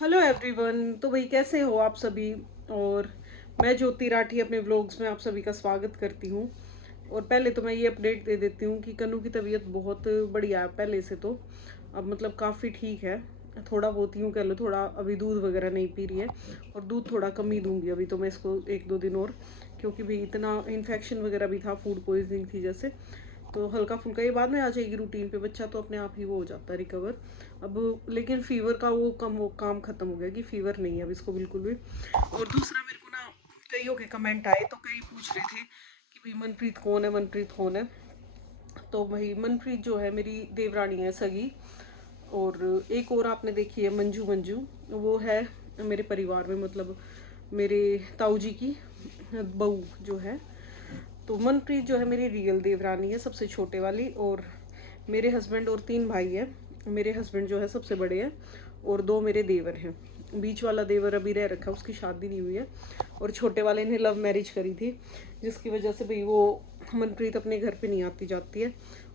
Hello everyone. तो भाई कैसे हो आप सभी। और मैं ज्योति राठी अपने व्लॉग्स में आप सभी का स्वागत करती हूँ। और पहले तो मैं ये अपडेट दे देती हूँ कि कन्नू की तबीयत बहुत बढ़िया है पहले से। तो अब मतलब काफ़ी ठीक है। थोड़ा बहुत यूँ कह लो, थोड़ा अभी दूध वगैरह नहीं पी रही है और दूध थोड़ा कम ही दूंगी अभी तो मैं इसको 1-2 दिन और, क्योंकि भाई इतना इन्फेक्शन वगैरह भी था, फूड पॉइजनिंग थी जैसे। तो हल्का फुल्का ये बाद में आ जाएगी रूटीन पे, बच्चा तो अपने आप ही वो हो जाता है रिकवर। अब लेकिन फीवर का वो काम खत्म हो गया कि फीवर नहीं है अब इसको बिल्कुल भी। और दूसरा मेरे को ना कईयों के कमेंट आए, तो कई पूछ रहे थे कि भाई मनप्रीत कौन है, मनप्रीत कौन है। तो भाई मनप्रीत जो है मेरी देवरानी है सगी। और एक और आपने देखी है मंजू, मंजू वो है मेरे परिवार में, मतलब मेरे ताऊ जी की बहू जो है। तो मनप्रीत जो है मेरी रियल देवरानी है, सबसे छोटे वाली। और मेरे हस्बैंड और 3 भाई हैं। मेरे हस्बैंड जो है सबसे बड़े हैं और 2 मेरे देवर हैं। बीच वाला देवर अभी रह रखा है, उसकी शादी नहीं हुई है। और छोटे वाले ने लव मैरिज करी थी, जिसकी वजह से भाई वो मनप्रीत अपने घर पे नहीं आती जाती है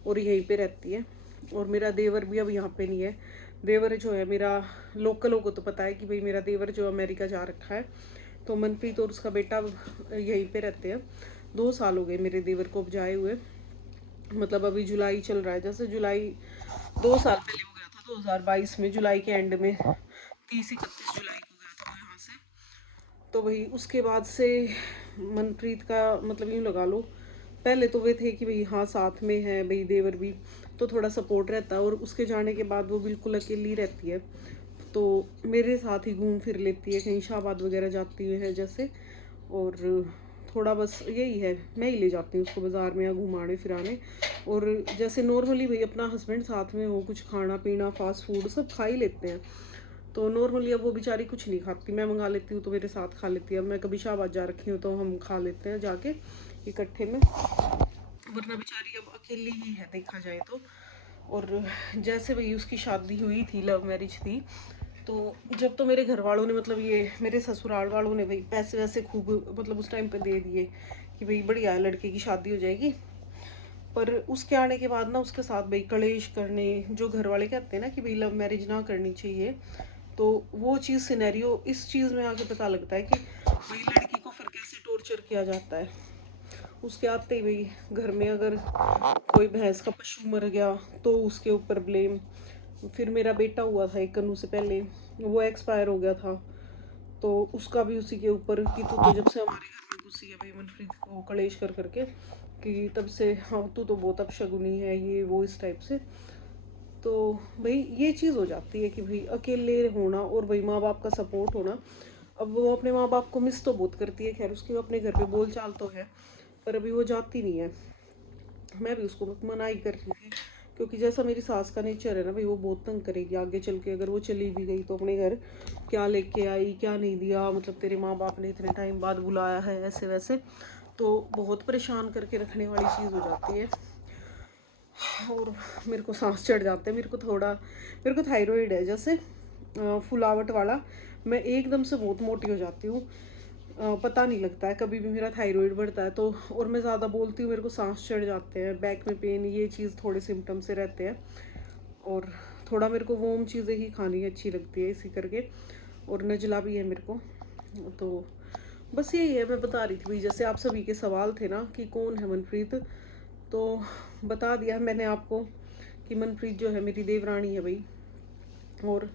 और यहीं पे रहती है। और मेरा देवर भी अब यहाँ पे नहीं है। देवर जो है मेरा, लोकलों को तो पता है कि भाई मेरा देवर जो अमेरिका जा रखा है। तो मनप्रीत और उसका बेटा यहीं पे रहते हैं। 2 साल हो गए मेरे देवर को अब जाए हुए। मतलब अभी जुलाई चल रहा है, जैसे जुलाई 2 साल पहले हो गया था 2022 में, जुलाई के एंड में 30-31 जुलाई को गया था वो यहाँ से। तो भाई उसके बाद से मनप्रीत का मतलब यूँ लगा लो, पहले तो वे थे कि भाई हाँ साथ में है भाई देवर भी, तो थोड़ा सपोर्ट रहता है। और उसके जाने के बाद वो बिल्कुल अकेली रहती है। तो मेरे साथ ही घूम फिर लेती है, कहीं शाहबाद वगैरह जाती है जैसे। और थोड़ा बस यही है, मैं ही ले जाती हूँ उसको बाज़ार में या घुमाने फिराने। और जैसे नॉर्मली भाई अपना हस्बैंड साथ में हो, कुछ खाना पीना फास्ट फूड सब खा ही लेते हैं। तो नॉर्मली अब वो बेचारी कुछ नहीं खाती, मैं मंगा लेती हूँ तो मेरे साथ खा लेती है। अब मैं कभी शाहबाद जा रखी हूँ तो हम खा लेते हैं जाके इकट्ठे में, वरना बेचारी अब अकेली ही है देखा जाए तो। और जैसे भाई उसकी शादी हुई थी, लव मैरिज थी। तो जब तो मेरे घर वालों ने, मतलब ये मेरे ससुराल वालों ने भाई पैसे वैसे खूब मतलब उस टाइम पे दे दिए कि भाई बढ़िया है लड़के की शादी हो जाएगी। पर उसके आने के बाद ना उसके साथ भाई कलेश करने, जो घर वाले कहते हैं ना कि भाई लव मैरिज ना करनी चाहिए, तो वो चीज़ सिनेरियो इस चीज़ में आके पता लगता है कि भाई लड़की को फिर कैसे टॉर्चर किया जाता है। उसके आते ही भाई घर में अगर कोई भैंस का पशु मर गया तो उसके ऊपर ब्लेम। फिर मेरा बेटा हुआ था एक कन्नू से पहले, वो एक्सपायर हो गया था, तो उसका भी उसी के ऊपर कि तू तो जब से हमारे घर में घुसी है भाई मनप्रीत को कलेश कर करके, कि तब से हाँ तू तो बहुत अपशगुनी है ये वो इस टाइप से। तो भाई ये चीज़ हो जाती है कि भाई अकेले होना और भाई माँ बाप का सपोर्ट होना। अब वो अपने माँ बाप को मिस तो बहुत करती है, खैर उसकी अपने घर पे बोल चाल तो है, पर अभी वो जाती नहीं है। मैं भी उसको मना ही कर रही थी, क्योंकि जैसा मेरी सास का नेचर है ना भाई, वो बहुत तंग करेगी आगे चल के। अगर वो चली भी गई तो अपने घर क्या लेके आई क्या नहीं दिया, मतलब तेरे माँ बाप ने इतने टाइम बाद बुलाया है ऐसे वैसे, तो बहुत परेशान करके रखने वाली चीज़ हो जाती है। और मेरे को सांस चढ़ जाते हैं, मेरे को थायराइड है जैसे, फुलावट वाला। मैं एकदम से बहुत मोटी हो जाती हूँ, पता नहीं लगता है कभी भी मेरा थायराइड बढ़ता है तो। और मैं ज़्यादा बोलती हूँ, मेरे को सांस चढ़ जाते हैं, बैक में पेन, ये चीज़ थोड़े सिम्टम से रहते हैं। और थोड़ा मेरे को वोम चीज़ें ही खानी अच्छी लगती है इसी करके। और नजला भी है मेरे को। तो बस यही है, मैं बता रही थी भाई, जैसे आप सभी के सवाल थे ना कि कौन है मनप्रीत, तो बता दिया मैंने आपको कि मनप्रीत जो है मेरी देवरानी है भाई। और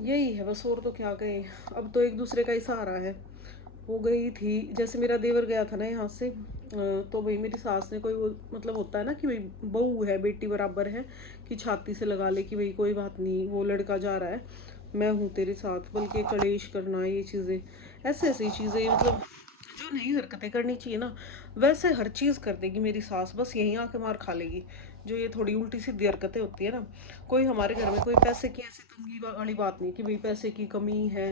यही है बस, और तो क्या कहें। अब तो एक दूसरे का ही सहारा है। वो गई थी, जैसे मेरा देवर गया था ना यहाँ से, तो भाई मेरी सास ने कोई वो मतलब होता है ना कि भाई बहू है बेटी बराबर है, कि छाती से लगा ले कि भाई कोई बात नहीं वो लड़का जा रहा है, मैं हूँ तेरे साथ। बल्कि कलेश करना ये चीज़ें, ऐसे ऐसी चीज़ें, मतलब जो नहीं हरकतें करनी चाहिए ना वैसे हर चीज़ कर देगी मेरी सास, बस यहीं आके मार खा लेगी। जो ये थोड़ी उल्टी सीधी हरकतें होती है ना, कोई हमारे घर में कोई पैसे की ऐसी तंगी वाली बात नहीं कि भाई पैसे की कमी है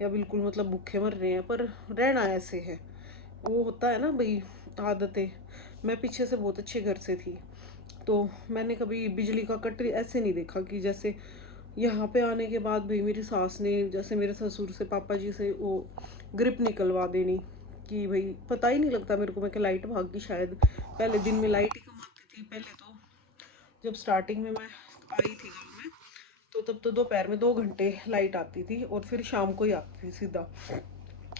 या बिल्कुल मतलब भूखे मर रहे हैं, पर रहना ऐसे है। वो होता है ना भाई आदतें। मैं पीछे से बहुत अच्छे घर से थी, तो मैंने कभी बिजली का कट ऐसे नहीं देखा कि जैसे यहाँ पे आने के बाद भाई मेरी सास ने जैसे मेरे ससुर से पापा जी से वो ग्रिप निकलवा देनी, कि भाई पता ही नहीं लगता मेरे को, मैं कि लाइट भाग गई शायद। पहले दिन में लाइट ही कम आती थी पहले तो, जब स्टार्टिंग में मैं आई थी गाँव में। तो तो तब तो दोपहर में 2 घंटे लाइट आती थी और फिर शाम को ही आती थी सीधा,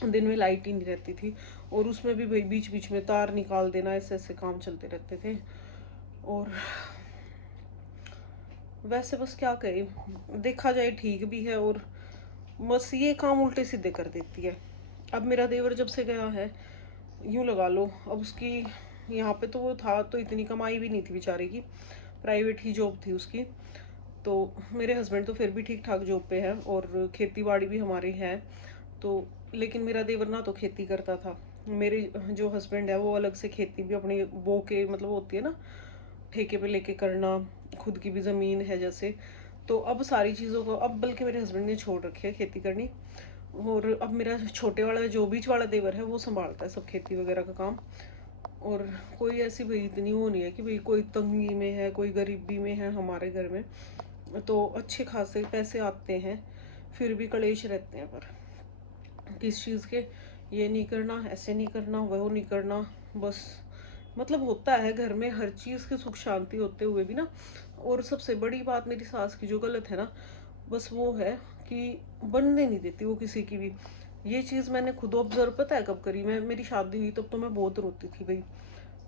दिन में लाइट ही नहीं रहती थी। और उसमें भी भाई बीच बीच में तार निकाल देना, ऐसे ऐसे काम चलते रहते थे। और वैसे बस क्या कहें, देखा जाए ठीक भी है, और बस ये काम उल्टे सीधे कर देती है। अब मेरा देवर जब से गया है, यूँ लगा लो, अब उसकी यहाँ पे तो वो था तो इतनी कमाई भी नहीं थी बेचारे की, प्राइवेट ही जॉब थी उसकी। तो मेरे हस्बैंड तो फिर भी ठीक ठाक जॉब पे है और खेती बाड़ी भी हमारी है। तो लेकिन मेरा देवर ना तो खेती करता था, मेरे जो हस्बैंड है वो अलग से खेती भी अपनी बो के, मतलब होती है ना, ठेके पे लेके करना, खुद की भी ज़मीन है जैसे। तो अब सारी चीज़ों को, अब बल्कि मेरे हस्बैंड ने छोड़ रखी है खेती करनी, और अब मेरा छोटे वाला जो बीच वाला देवर है वो संभालता है सब खेती वगैरह का काम। और कोई ऐसी भाई इतनी वो नहीं है कि भाई कोई तंगी में है, कोई गरीबी में है हमारे घर में। तो अच्छे खासे पैसे आते हैं, फिर भी कलेश रहते हैं। पर किस चीज़ के, ये नहीं करना, ऐसे नहीं करना, वो नहीं करना, बस मतलब होता है घर में हर चीज़ की सुख शांति होते हुए भी ना। और सबसे बड़ी बात मेरी सास की जो गलत है ना, बस वो है कि बनने नहीं देती वो किसी की भी। ये चीज़ मैंने खुद ऑब्जर्व, पता है कब करी, मैं मेरी शादी हुई तब तो मैं बहुत रोती थी भाई,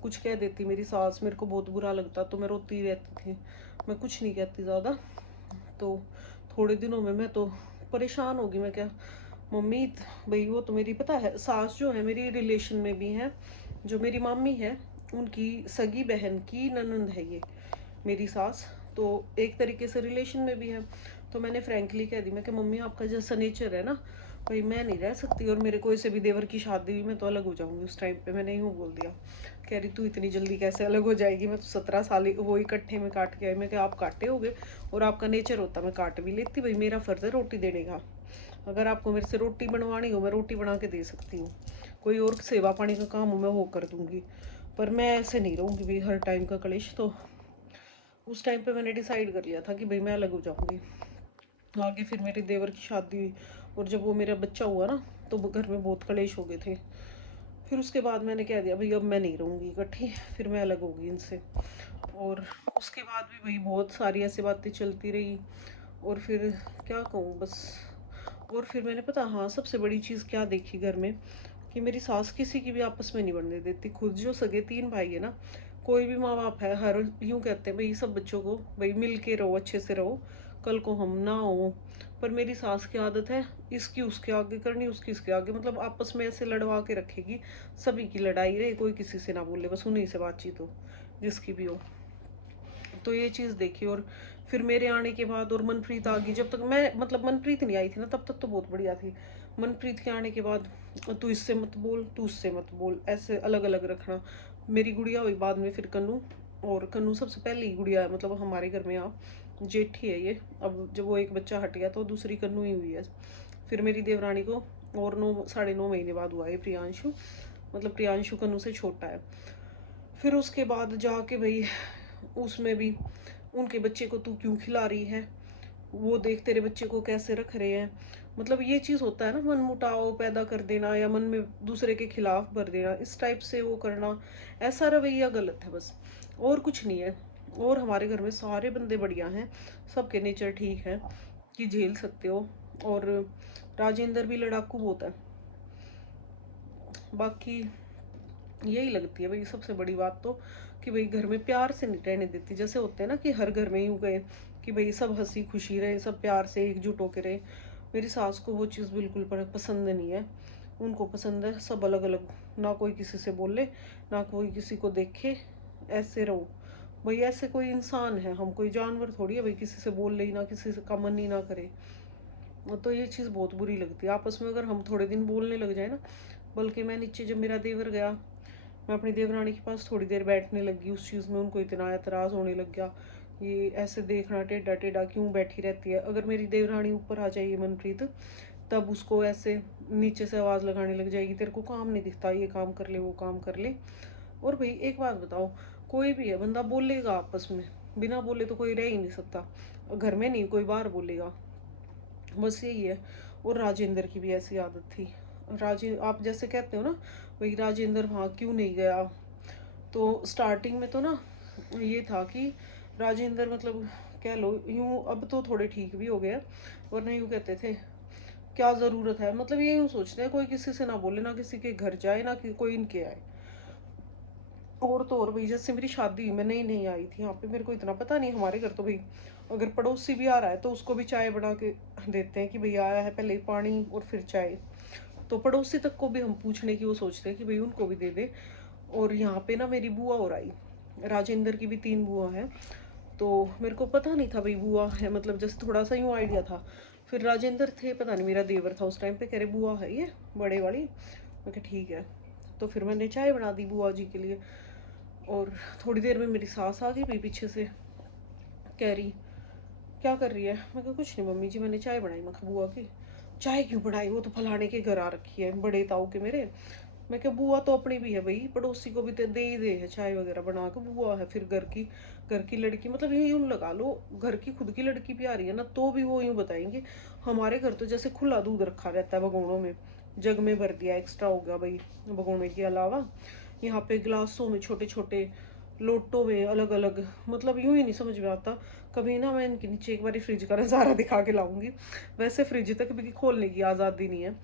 कुछ कह देती मेरी सास, मेरे को बहुत बुरा लगता तो मैं रोती रहती थी, मैं कुछ नहीं कहती ज़्यादा। तो थोड़े दिनों में मैं तो परेशान होगी, मैं क्या मम्मी, भाई वो तो मेरी, पता है सास जो है मेरी रिलेशन में भी है, जो मेरी मामी है उनकी सगी बहन की ननंद है ये मेरी सास, तो एक तरीके से रिलेशन में भी है। तो मैंने फ्रैंकली कह दी, मैं कि मम्मी आपका जैसा नेचर है ना भाई, मैं नहीं रह सकती, और मेरे कोई से भी देवर की शादी हुई मैं तो अलग हो जाऊंगी उस टाइम पे, मैंने यूँ बोल दिया। कह रही तू इतनी जल्दी कैसे अलग हो जाएगी, मैं तो 17 साल वो इकट्ठे में काट के आई। मैं क्या आप काटे हो गए, और आपका नेचर होता मैं काट भी लेती, भाई मेरा फ़र्ज़ है रोटी देने का, अगर आपको मेरे से रोटी बनवानी हो मैं रोटी बना के दे सकती हूँ, कोई और सेवा पानी का काम हो मैं वो कर दूँगी, पर मैं ऐसे नहीं रहूँगी भाई हर टाइम का कलेश। तो उस टाइम पे मैंने डिसाइड कर लिया था कि भाई मैं अलग हो जाऊँगी। आगे फिर मेरे देवर की शादी हुई, और जब वो मेरा बच्चा हुआ ना तो घर में बहुत कलेश हो गए थे। फिर उसके बाद मैंने कह दिया भाई अब मैं नहीं रहूँगी इकट्ठी, फिर मैं अलग होगी इनसे। और उसके बाद भी भाई बहुत सारी ऐसी बातें चलती रही, और फिर क्या कहूँ बस। और फिर मैंने, पता हाँ सबसे बड़ी चीज़ क्या देखी घर में, कि मेरी सास किसी की भी आपस में नहीं बनने देती। खुद जो सगे 3 भाई है ना, कोई भी माँ बाप है, हर यूँ कहते हैं भाई सब बच्चों को भाई मिल के रहो, अच्छे से रहो, कल को हम ना हो। पर मेरी सास की आदत है इसकी उसके आगे करनी, उसकी इसके आगे, मतलब आपस में ऐसे लड़वा के रखेगी, सभी की लड़ाई रहे, कोई किसी से ना बोले, बस उन्हीं से बातचीत हो जिसकी भी हो। तो ये चीज़ देखी। और फिर मेरे आने के बाद और मनप्रीत आ गई, जब तक मैं, मतलब मनप्रीत नहीं आई थी ना तब तक तो बहुत बढ़िया थी। मनप्रीत के आने के बाद तू इससे मत बोल, तू उससे मत बोल, ऐसे अलग अलग रखना। मेरी गुड़िया हुई बाद में फिर कन्नू, और कन्नू सबसे पहले ही गुड़िया है, मतलब हमारे घर में आप जेठी है ये। अब जब वो एक बच्चा हट गया तो दूसरी कन्नू ही हुई है। फिर मेरी देवरानी को और 9 साढ़े 9 महीने बाद हुआ है प्रियांशु, मतलब प्रियांशु कन्नू से छोटा है। फिर उसके बाद जाके भाई उसमें भी उनके बच्चे को तू क्यों खिला रही है, वो देख तेरे बच्चे को कैसे रख रहे हैं, मतलब ये चीज़ होता है ना, मन मुटाव पैदा कर देना या मन में दूसरे के खिलाफ भर देना, इस टाइप से वो करना, ऐसा रवैया गलत है बस, और कुछ नहीं है। और हमारे घर में सारे बंदे बढ़िया हैं, सबके नेचर ठीक है कि झेल सकते हो। और राजेंद्र भी लड़ाकू बहुत है। बाकी यही लगती है भाई सबसे बड़ी बात तो, कि भाई घर में प्यार से नहीं रहने देती, जैसे होते हैं ना कि हर घर में यूँ गए कि भाई सब हंसी खुशी रहे, सब प्यार से एकजुट होकर रहे। मेरी सास को वो चीज़ बिल्कुल पसंद नहीं है। उनको पसंद है सब अलग अलग, ना कोई किसी से बोले, ना कोई किसी को देखे, ऐसे रहो भाई। ऐसे कोई इंसान है, हम कोई जानवर थोड़ी है भाई किसी से बोल ले ही ना, किसी से का मन ही ना करे। तो ये चीज़ बहुत बुरी लगती है आपस में अगर हम थोड़े दिन बोलने लग जाए ना। बल्कि मैं नीचे जब मेरा देवर गया, मैं अपनी देवरानी के पास थोड़ी देर बैठने लगी, उस चीज़ में उनको इतना एतराज़ होने लग गया, ये ऐसे देखना टेढ़ा टेढ़ा क्यों बैठी रहती है। अगर मेरी देवरानी ऊपर आ जाएगी मनप्रीत, तब उसको ऐसे नीचे से आवाज़ लगाने लग जाएगी, तेरे को काम नहीं दिखता, ये काम कर ले वो काम कर ले। और भाई एक बात बताओ, कोई भी है बंदा बोलेगा आपस में, बिना बोले तो कोई रह ही नहीं सकता, घर में नहीं कोई बाहर बोलेगा, बस यही है। और राजेंद्र की भी ऐसी आदत थी। राजेंद्र, आप जैसे कहते हो ना भाई राजेंद्र वहाँ क्यों नहीं गया, तो स्टार्टिंग में तो ना ये था कि राजेंद्र मतलब कह लो यूँ, अब तो थोड़े ठीक भी हो गया, वरना यूँ कहते थे क्या ज़रूरत है, मतलब ये यूँ सोचते हैं कोई किसी से ना बोले, ना किसी के घर जाए, ना कि कोई इनके आए। और तो और भाई, जैसे मेरी शादी हुई, मैं नई नई आई थी यहाँ पे, मेरे को इतना पता नहीं। हमारे घर तो भाई अगर पड़ोसी भी आ रहा है तो उसको भी चाय बना के देते हैं कि भाई आया है, पहले पानी और फिर चाय। तो पड़ोसी तक को भी हम पूछने की वो सोचते हैं कि भाई उनको भी दे दे। और यहाँ पे ना मेरी बुआ और आई, राजेंद्र की भी 3 बुआ हैं। तो मेरे को पता नहीं था भाई बुआ है, मतलब जैसे थोड़ा सा यूँ आइडिया था। फिर राजेंद्र थे, पता नहीं मेरा देवर था उस टाइम पे, कह रहे बुआ है ये बड़े वाली। मैं कहा ठीक है। तो फिर मैंने चाय बना दी बुआ जी के लिए। और थोड़ी देर में मेरी सास आ गई भाई पीछे से, कह रही क्या कर रही है। मैं कहा कुछ नहीं मम्मी जी, मैंने चाय बनाई। मैं कहा बुआ की चाय क्यों बनाई, वो तो फलाने के घर आ रखी है, बड़े ताऊ के मेरे। मैं क्या, बुआ तो अपनी भी है भाई, पड़ोसी को भी तो दे ही दे है चाय वगैरह बना के। बुआ है फिर घर की लड़की, मतलब ये यूँ लगा लो, घर की खुद की लड़की भी आ रही है ना, तो भी वो यूँ बताएंगे। हमारे घर तो जैसे खुला दूध रखा रहता है भगोनों में, जग में भर दिया, एक्स्ट्रा हो गया भाई भगोने के अलावा। यहाँ पे गिलासों में छोटे छोटे, लोटों में अलग अलग, मतलब यूँ ही नहीं समझ में आता। कभी ना मैं इनके नीचे एक बार फ्रिज का नज़ारा दिखा के लाऊंगी। वैसे फ्रिज तक भी खोलने की आज़ादी नहीं है।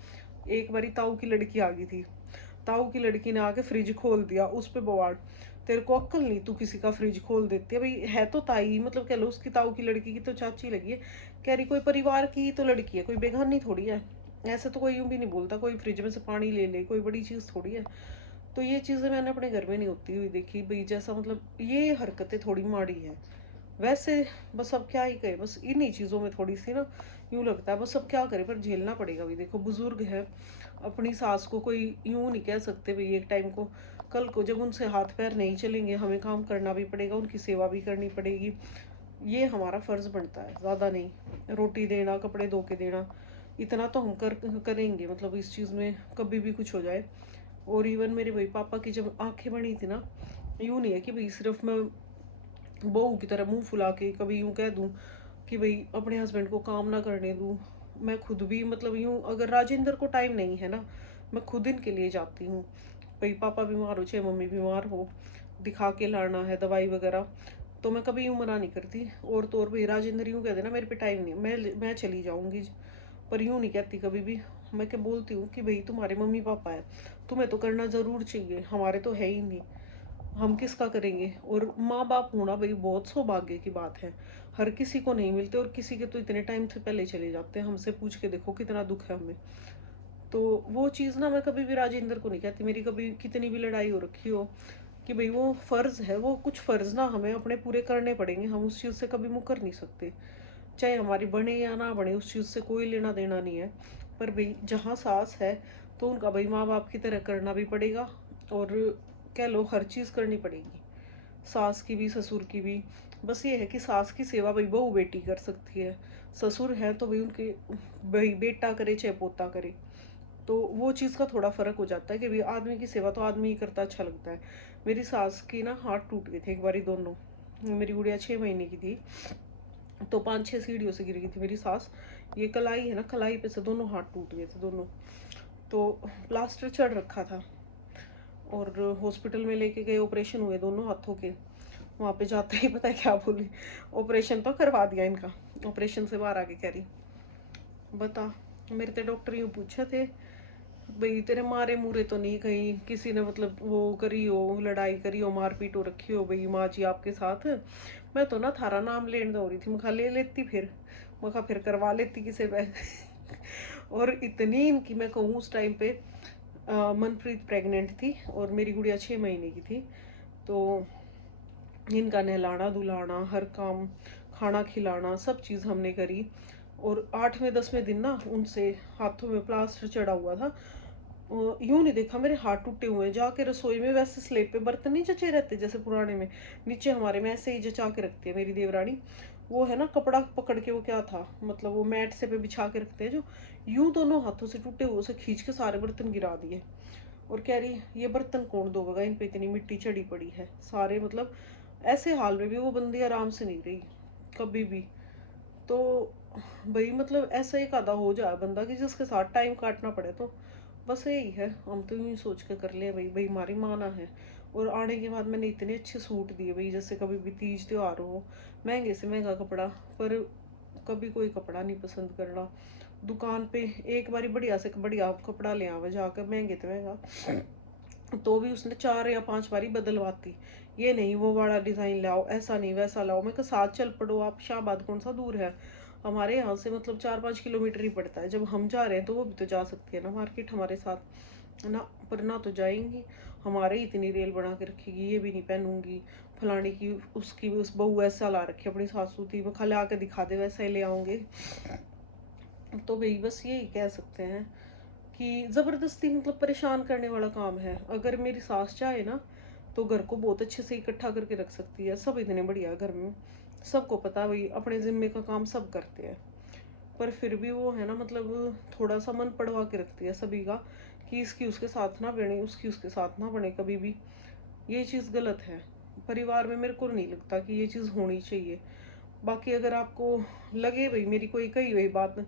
एक बारी ताऊ की लड़की आ गई थी, ताऊ की लड़की ने आके फ्रिज खोल दिया, उस पे बवाड़, तेरे को अक्ल नहीं, तू किसी का फ्रिज खोल देती है। भाई है तो ताई, मतलब कह लो उसकी ताऊ की लड़की की तो चाची लगी है। कह रही कोई परिवार की तो लड़की है, कोई बेगानी थोड़ी है। ऐसे तो कोई यूं भी नहीं बोलता कोई फ्रिज में से पानी ले ले, कोई बड़ी चीज़ थोड़ी है। तो ये चीज़ें मैंने अपने घर में नहीं होती हुई देखी भाई, जैसा मतलब ये हरकतें थोड़ी माड़ी है। वैसे बस अब क्या ही कहे, बस इन्हीं चीज़ों में थोड़ी सी ना यूँ लगता है, बस अब क्या करे, पर झेलना पड़ेगा भाई। देखो बुजुर्ग है, अपनी सास को कोई यूँ नहीं कह सकते भाई एक टाइम को, कल को जब उनसे हाथ पैर नहीं चलेंगे, हमें काम करना भी पड़ेगा, उनकी सेवा भी करनी पड़ेगी। ये हमारा फ़र्ज़ बनता है, ज़्यादा नहीं। रोटी देना, कपड़े धो के देना, इतना तो हम करेंगे, मतलब इस चीज़ में कभी भी कुछ हो जाए। और इवन मेरे भाई पापा की जब आंखें बनी थी ना, यूँ नहीं है कि भाई सिर्फ मैं बहू की तरह मुंह फुला के कभी यूं कह दूं कि भाई अपने हस्बैंड को काम ना करने दूं। मैं खुद भी मतलब यूं, अगर राजेंद्र को टाइम नहीं है ना, मैं खुद इनके लिए जाती हूँ। भाई पापा बीमार हो चाहे मम्मी बीमार हो, दिखा के लाना है दवाई वगैरह, तो मैं कभी यूं मना नहीं करती। और तो और भाई राजेंद्र यूं कह देना मेरे पे टाइम नहीं, मैं चली जाऊंगी, पर यूं नहीं कहती कभी भी। मैं क्या बोलती हूँ कि भाई तुम्हारे मम्मी पापा है, तुम्हें तो करना ज़रूर चाहिए, हमारे तो है ही नहीं, हम किसका करेंगे। और माँ बाप होना भाई बहुत सौभाग्य की बात है, हर किसी को नहीं मिलते, और किसी के तो इतने टाइम से पहले चले जाते हैं। हमसे पूछ के देखो कितना दुख है हमें। तो वो चीज़ ना मैं कभी भी राजेंद्र को नहीं कहती, मेरी कभी कितनी भी लड़ाई हो रखी हो, कि भाई वो फ़र्ज़ है, वो कुछ फ़र्ज़ ना हमें अपने पूरे करने पड़ेंगे, हम उस चीज़ से कभी मुकर नहीं सकते। चाहे हमारी बने या ना बने, उस चीज़ से कोई लेना देना नहीं है। पर भाई जहाँ सास है तो उनका भाई माँ बाप की तरह करना भी पड़ेगा, और कह लो हर चीज़ करनी पड़ेगी, सास की भी ससुर की भी। बस ये है कि सास की सेवा भाई बहू बेटी कर सकती है, ससुर है तो भाई उनके भाई बेटा करे चाहे पोता करे। तो वो चीज़ का थोड़ा फ़र्क हो जाता है कि भाई आदमी की सेवा तो आदमी ही करता अच्छा लगता है। मेरी सास की ना हाथ टूट गए थे एक बारी दोनों, मेरी गुड़िया 6 महीने की थी, तो 5-6 सीढ़ियों से गिर गई थी मेरी सास। ये कलाई है ना, कलाई पे से दोनों हाथ टूट गए थे दोनों। तो प्लास्टर चढ़ रखा था, और हॉस्पिटल में लेके गए, ऑपरेशन हुए दोनों हाथों के। वहाँ पे जाते ही पता है क्या बोली, ऑपरेशन तो करवा दिया इनका, ऑपरेशन से बाहर आके कह रही बता, मेरे तो डॉक्टर यूँ पूछे थे भाई तेरे मारे मूरे तो नहीं कहीं किसी ने मतलब वो करी हो, लड़ाई करी हो, मारपीट हो रखी हो भाई माँ जी आपके साथ। मैं तो ना थारा नाम लेने दो रही थी, मैं ले लेती, फिर मैं फिर करवा लेती किसे पे और इतनी इनकी, मैं कहूँ उस टाइम पे मनप्रीत प्रेग्नेंट थी और मेरी गुड़िया 6 महीने की थी। तो इनका नहलाना धुलाना, हर काम, खाना खिलाना, सब चीज़ हमने करी। और 8वें 10वें दिन ना उनसे हाथों में प्लास्टर चढ़ा हुआ था, यूं नहीं देखा मेरे हाथ टूटे हुए हैं। जाके रसोई में वैसे स्लेब पे बर्तन नहीं जचे रहते जैसे पुराने में, नीचे हमारे में ऐसे ही जचा के रखती है मेरी देवरानी। वो है ना कपड़ा पकड़ के, वो क्या था मतलब वो मैट से पे बिछा के रखते हैं जो, यूं दोनों हाथों से टूटे हुए से खींच के सारे बर्तन गिरा दिए। और कह रही ये बर्तन कौन धोगा, इन पे इतनी मिट्टी चढ़ी पड़ी है सारे, मतलब ऐसे हाल में भी वो बंदी आराम से नहीं रही कभी भी। तो भाई मतलब ऐसा एक आधा हो जाए बंदा कि जिसके साथ टाइम काटना पड़े, तो बस यही है, हम तो यूँ सोच के कर ले भाई भाई हमारी माँ ना है। और आने के बाद मैंने इतने अच्छे सूट दिए भाई, जैसे कभी भी तीज त्योहार हो, महंगे से महंगा कपड़ा, पर कभी कोई कपड़ा नहीं पसंद करना। दुकान पे एक बारी बढ़िया से बढ़िया कपड़ा ले आवा जाकर, महंगे तो महंगा, तो भी उसने 4 या 5 बारी बदलवाती। ये नहीं वो वाला डिज़ाइन लाओ, ऐसा नहीं वैसा लाओ। मैं कहा साथ चल पड़ो आप, शाहबाद कौन सा दूर है, हमारे यहाँ से मतलब 4-5 किलोमीटर ही पड़ता है। जब हम जा रहे हैं तो वो भी तो जा सकती है ना मार्केट हमारे साथ, है ना। पर ना तो जाएंगी, हमारे इतनी रेल बना के रखेगी, ये भी नहीं पहनूंगी, फलानी की उसकी उस बहू ऐसा ला रखी अपनी सासू थी, वो खाली आके दिखा दे वैसा ही ले आऊंगे। तो भाई बस यही कह सकते हैं कि ज़बरदस्ती मतलब परेशान करने वाला काम है। अगर मेरी सास चाहे ना तो घर को बहुत अच्छे से इकट्ठा करके रख सकती है। सब इतने बढ़िया घर में, सबको पता है भाई अपने जिम्मे का काम सब करते हैं। पर फिर भी वो है ना मतलब थोड़ा सा मन पड़वा के रखती है सभी का, कि इसकी उसके साथ ना बने, उसकी उसके साथ ना बने कभी भी। ये चीज़ गलत है। परिवार में मेरे को नहीं लगता कि ये चीज़ होनी चाहिए। बाकी अगर आपको लगे भाई मेरी कोई कही हुई बात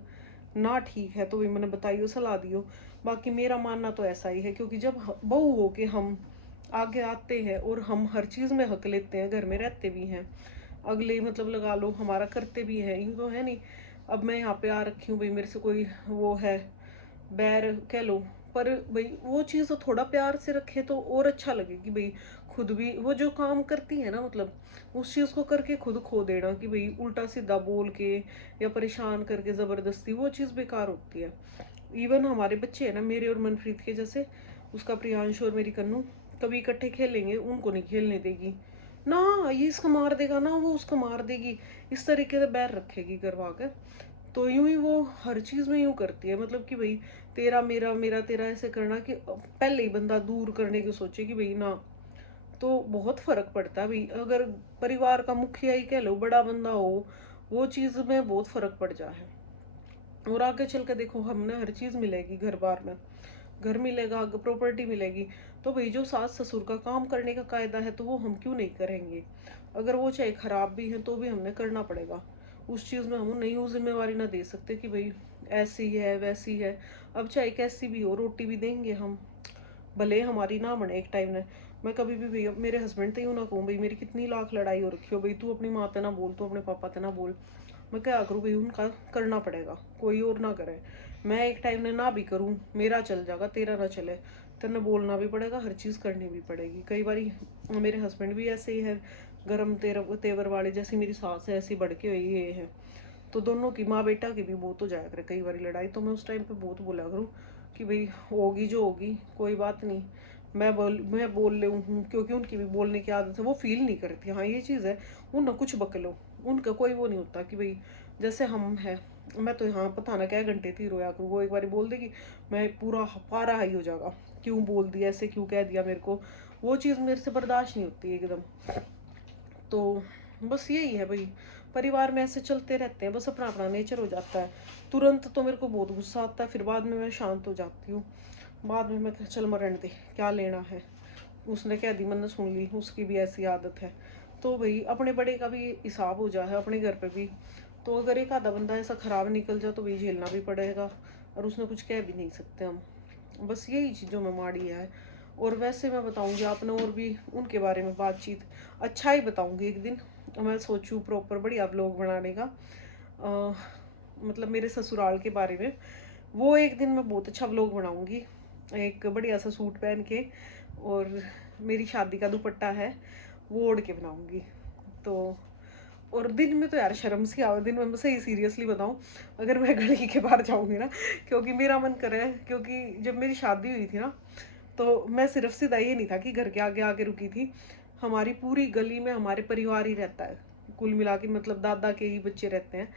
ना ठीक है तो भी मैंने बताइयो, सलाह दियो। बाकी मेरा मानना तो ऐसा ही है, क्योंकि जब बहू हो के हम आगे आते हैं और हम हर चीज़ में हक लेते हैं, घर में रहते भी हैं, अगले मतलब लगा लो हमारा करते भी है, यूँ तो है नहीं। अब मैं यहाँ पे आ रखी हूँ भाई, मेरे से कोई वो है बैर कह लो, पर भाई वो चीज़ थोड़ा प्यार से रखे तो और अच्छा लगे कि भाई खुद भी वो जो काम करती है ना, मतलब उस चीज़ को करके खुद खो देना कि भाई उल्टा सीधा बोल के या परेशान करके ज़बरदस्ती, वो चीज़ बेकार होती है। इवन हमारे बच्चे हैं ना, मेरे और मनप्रीत के, जैसे उसका प्रियांश और मेरी कन्नू, कभी इकट्ठे खेलेंगे उनको नहीं खेलने देगी ना, ये इसका मार देगा ना, वो उसको मार देगी, इस तरीके से बैर रखेगी करवा कर। तो यूं ही वो हर चीज में यूं करती है, मतलब कि भाई तेरा मेरा मेरा तेरा ऐसे करना, कि पहले ही बंदा दूर करने की सोचे कि भाई ना। तो बहुत फर्क पड़ता है भाई, अगर परिवार का मुखिया ही कह लो, बड़ा बंदा हो, वो चीज में बहुत फर्क पड़ जा है। और आगे चल के देखो, हमने हर चीज मिलेगी घर बार में, घर मिलेगा, प्रॉपर्टी मिलेगी, तो भाई जो सास ससुर का काम करने का कायदा है तो वो हम क्यों नहीं करेंगे। अगर वो चाहे खराब भी है तो भी हमने करना पड़ेगा। उस चीज़ में हम नहीं वो जिम्मेवारी ना दे सकते कि भाई ऐसी है वैसी है। अब चाहे कैसी भी हो, रोटी भी देंगे हम, भले हमारी ना बने एक टाइम में। मैं कभी भी भैया मेरे हस्बैंड से यूँ ना कहूँ भाई मेरी कितनी लाख लड़ाई हो रखी हो भाई, तू अपनी माँ से ना बोल, तू अपने पापा से ना बोल। मैं क्या करूँ भाई, उनका करना पड़ेगा, कोई और ना करे। मैं एक टाइम में ना भी करूँ, मेरा चल जाएगा, तेरा ना चले, तेने बोलना भी पड़ेगा, हर चीज़ करनी भी पड़ेगी। कई बारी मेरे हस्बैंड भी ऐसे ही है, गरम तेवर वाले, जैसी मेरी सास है ऐसी बढ़ के हुई ये है। तो दोनों की, माँ बेटा की भी बहुत हो जाया करे कई बार लड़ाई। तो मैं उस टाइम पे बहुत बोला करूँ कि भाई होगी जो होगी, कोई बात नहीं, मैं बोल ले हूँ, क्योंकि उनकी भी बोलने की आदत है, वो फील नहीं करती। हाँ ये चीज़ है, उन ना कुछ बकलो, उनका कोई वो नहीं होता कि भाई जैसे हम हैं। मैं तो यहाँ पता ना क्या घंटे थी रोया करूँ, वो एक बार बोल देगी मैं पूरा पारा हाई हो जाएगा, क्यों बोल दिया ऐसे, क्यों कह दिया मेरे को। वो चीज़ मेरे से बर्दाश्त नहीं होती एकदम। तो बस यही है भाई, परिवार में ऐसे चलते रहते हैं, बस अपना अपना नेचर हो जाता है। तुरंत तो मेरे को बहुत गुस्सा आता है, फिर बाद में मैं शांत हो जाती हूँ। बाद में मैं चल मरण दे, क्या लेना है, उसने कह दी मैंने सुन ली, उसकी भी ऐसी आदत है। तो भाई अपने बड़े का भी हिसाब हो जाए अपने घर पे भी। तो अगर एक आधा बंदा ऐसा खराब निकल जाए तो भाई झेलना भी पड़ेगा, और उसने कुछ कह भी नहीं सकते हम। बस यही चीज़ों में माड़ी है। और वैसे मैं बताऊंगी आपने और भी उनके बारे में बातचीत, अच्छा ही बताऊंगी एक दिन। मैं सोचूं प्रॉपर बढ़िया व्लॉग बनाने का, अ, मतलब मेरे ससुराल के बारे में। वो एक दिन मैं बहुत अच्छा व्लॉग बनाऊंगी, एक बढ़िया सा सूट पहन के, और मेरी शादी का दुपट्टा है वो ओढ़ के बनाऊंगी। तो और दिन में तो यार शर्म सी आवे, दिन में मैं सही सीरियसली बताऊं, अगर मैं गली के बाहर जाऊंगी ना, क्योंकि मेरा मन कर रहा है, क्योंकि जब मेरी शादी हुई थी ना, तो मैं सिर्फ सीधा ये नहीं था कि घर के आगे आगे रुकी थी, हमारी पूरी गली में हमारे परिवार ही रहता है, कुल मिला के मतलब दादा के ही बच्चे रहते हैं।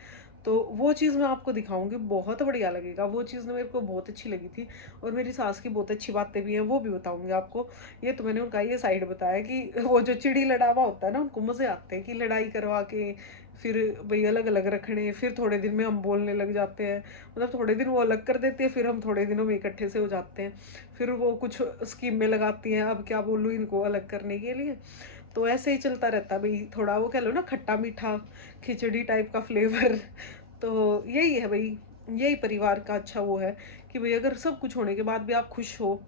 तो वो चीज़ मैं आपको दिखाऊंगी, बहुत बढ़िया लगेगा। वो चीज़ मेरे को बहुत अच्छी लगी थी, और मेरी सास की बहुत अच्छी बातें भी हैं, वो भी बताऊंगी आपको। ये तो मैंने उनका ये साइड बताया कि वो जो चिड़ी लड़ावा होता है ना, उनको मज़े आते हैं कि लड़ाई करवा के फिर भाई अलग अलग रखने, फिर थोड़े दिन में हम बोलने लग जाते हैं। मतलब थोड़े दिन वो अलग कर देती है, फिर हम थोड़े दिनों में इकट्ठे से हो जाते हैं। फिर वो कुछ स्कीम में लगाती हैं, अब क्या बोलूँ इनको अलग करने के लिए। तो ऐसे ही चलता रहता है भाई, थोड़ा वो कह लो ना खट्टा मीठा खिचड़ी टाइप का फ्लेवर। तो यही है भाई, यही परिवार का अच्छा वो है कि भाई अगर सब कुछ होने के बाद भी आप खुश हो,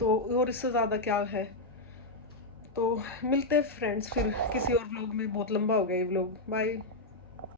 तो और इससे ज़्यादा क्या है। तो मिलते हैं फ्रेंड्स फिर किसी और व्लॉग में। बहुत लंबा हो गया ये व्लॉग। बाय।